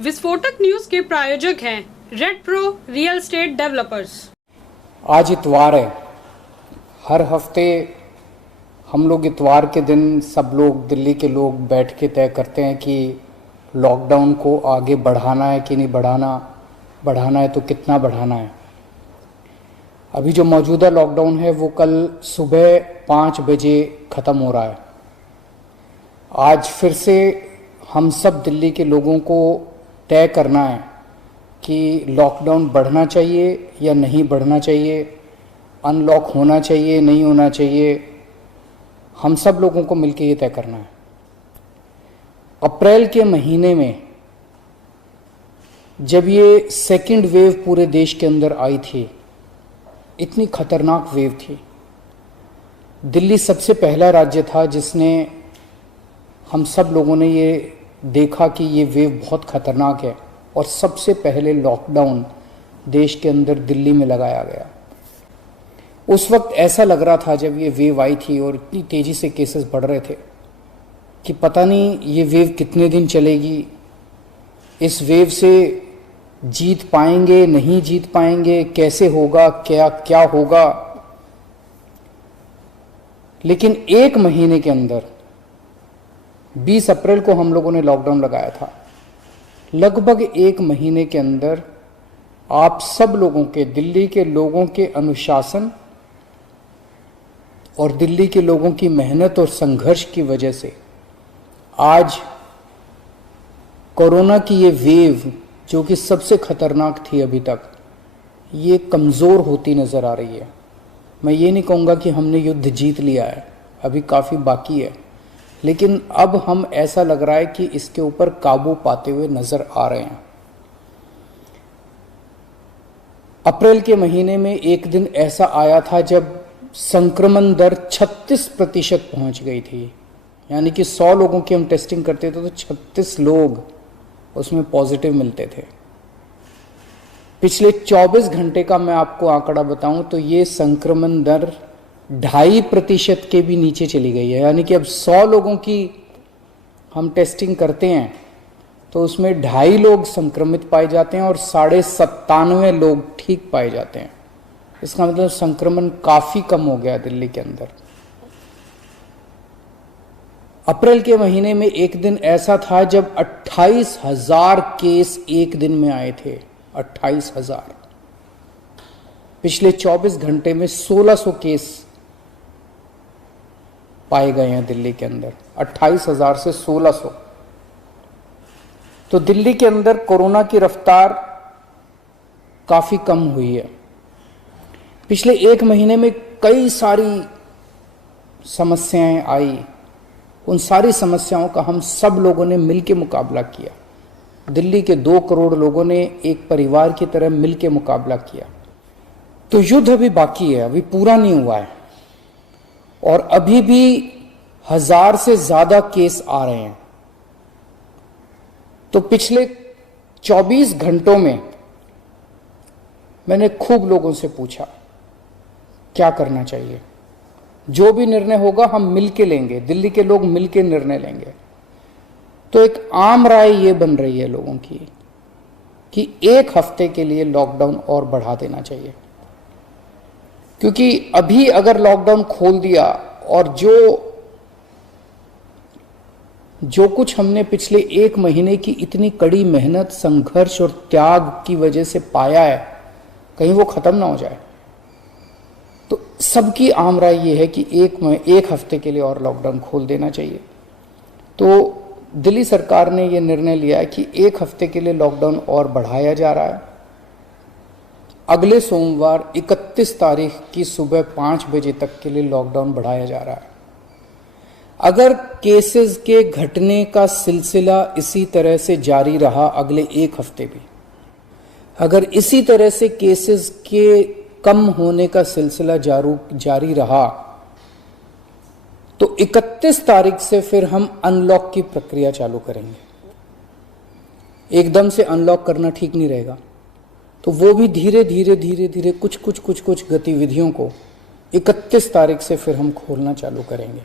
विस्फोटक न्यूज के प्रायोजक हैं red pro real estate developers. आज इतवार है। हर हफ्ते हम लोग इतवार के दिन सब लोग दिल्ली के लोग बैठ के तय करते हैं कि लॉकडाउन को आगे बढ़ाना है कि नहीं बढ़ाना है तो कितना बढ़ाना है। अभी जो मौजूदा लॉकडाउन है वो कल सुबह 5 बजे ख़त्म हो रहा है। आज फिर से हम सब दिल्ली के लोगों को तय करना है कि लॉकडाउन बढ़ना चाहिए या नहीं बढ़ना चाहिए, अनलॉक होना चाहिए नहीं होना चाहिए। हम सब लोगों को मिलकर ये तय करना है। अप्रैल के महीने में जब ये सेकंड वेव पूरे देश के अंदर आई थी, इतनी खतरनाक वेव थी। दिल्ली सबसे पहला राज्य था जिसने, हम सब लोगों ने ये देखा कि ये वेव बहुत खतरनाक है और सबसे पहले लॉकडाउन देश के अंदर दिल्ली में लगाया गया। उस वक्त ऐसा लग रहा था जब ये वेव आई थी और इतनी तेज़ी से केसेस बढ़ रहे थे कि पता नहीं ये वेव कितने दिन चलेगी, इस वेव से जीत पाएंगे नहीं जीत पाएंगे, कैसे होगा, क्या क्या होगा। लेकिन एक महीने के अंदर 20 अप्रैल को हम लोगों ने लॉकडाउन लगाया था। लगभग एक महीने के अंदर आप सब लोगों के, दिल्ली के लोगों के अनुशासन और दिल्ली के लोगों की मेहनत और संघर्ष की वजह से आज कोरोना की ये वेव जो कि सबसे खतरनाक थी अभी तक, ये कमज़ोर होती नज़र आ रही है। मैं ये नहीं कहूँगा कि हमने युद्ध जीत लिया है, अभी काफ़ी बाकी है, लेकिन अब हम ऐसा लग रहा है कि इसके ऊपर काबू पाते हुए नज़र आ रहे हैं। अप्रैल के महीने में एक दिन ऐसा आया था जब संक्रमण दर 36% पहुंच गई थी। यानी कि 100 लोगों की हम टेस्टिंग करते थे तो 36 लोग उसमें पॉजिटिव मिलते थे। पिछले 24 घंटे का मैं आपको आंकड़ा बताऊं तो ये संक्रमण दर 2.5% के भी नीचे चली गई है। यानी कि अब 100 लोगों की हम टेस्टिंग करते हैं तो उसमें 2.5 लोग संक्रमित पाए जाते हैं और 97.5 लोग ठीक पाए जाते हैं। इसका मतलब संक्रमण काफ़ी कम हो गया दिल्ली के अंदर। अप्रैल के महीने में एक दिन ऐसा था जब 28,000 केस एक दिन में आए थे। 28,000। पिछले 24 घंटे में 1600 केस पाए गए हैं दिल्ली के अंदर। 28,000 से 1600। तो दिल्ली के अंदर कोरोना की रफ्तार काफ़ी कम हुई है। पिछले एक महीने में कई सारी समस्याएं आई। उन सारी समस्याओं का हम सब लोगों ने मिलकर मुकाबला किया। दिल्ली के 2 करोड़ लोगों ने एक परिवार की तरह मिलकर मुकाबला किया। तो युद्ध अभी बाकी है, अभी पूरा नहीं हुआ है और अभी भी 1000 से ज़्यादा केस आ रहे हैं। तो पिछले 24 घंटों में मैंने खूब लोगों से पूछा क्या करना चाहिए। जो भी निर्णय होगा हम मिलके लेंगे, दिल्ली के लोग मिलके निर्णय लेंगे। तो एक आम राय ये बन रही है लोगों की कि 1 हफ्ते के लिए लॉकडाउन और बढ़ा देना चाहिए, क्योंकि अभी अगर लॉकडाउन खोल दिया और जो कुछ हमने पिछले एक महीने की इतनी कड़ी मेहनत, संघर्ष और त्याग की वजह से पाया है, कहीं वो खत्म ना हो जाए। तो सबकी आम राय ये है कि एक हफ्ते के लिए और लॉकडाउन खोल देना चाहिए। तो दिल्ली सरकार ने ये निर्णय लिया है कि 1 हफ्ते के लिए लॉकडाउन और बढ़ाया जा रहा है। अगले सोमवार 31 तारीख की सुबह 5 बजे तक के लिए लॉकडाउन बढ़ाया जा रहा है। अगर केसेस के घटने का सिलसिला इसी तरह से जारी रहा अगले 1 हफ्ते भी, अगर इसी तरह से केसेस के कम होने का सिलसिला जारी रहा तो 31 तारीख से फिर हम अनलॉक की प्रक्रिया चालू करेंगे। एकदम से अनलॉक करना ठीक नहीं रहेगा, तो वो भी धीरे धीरे कुछ गतिविधियों को 31 तारीख से फिर हम खोलना चालू करेंगे।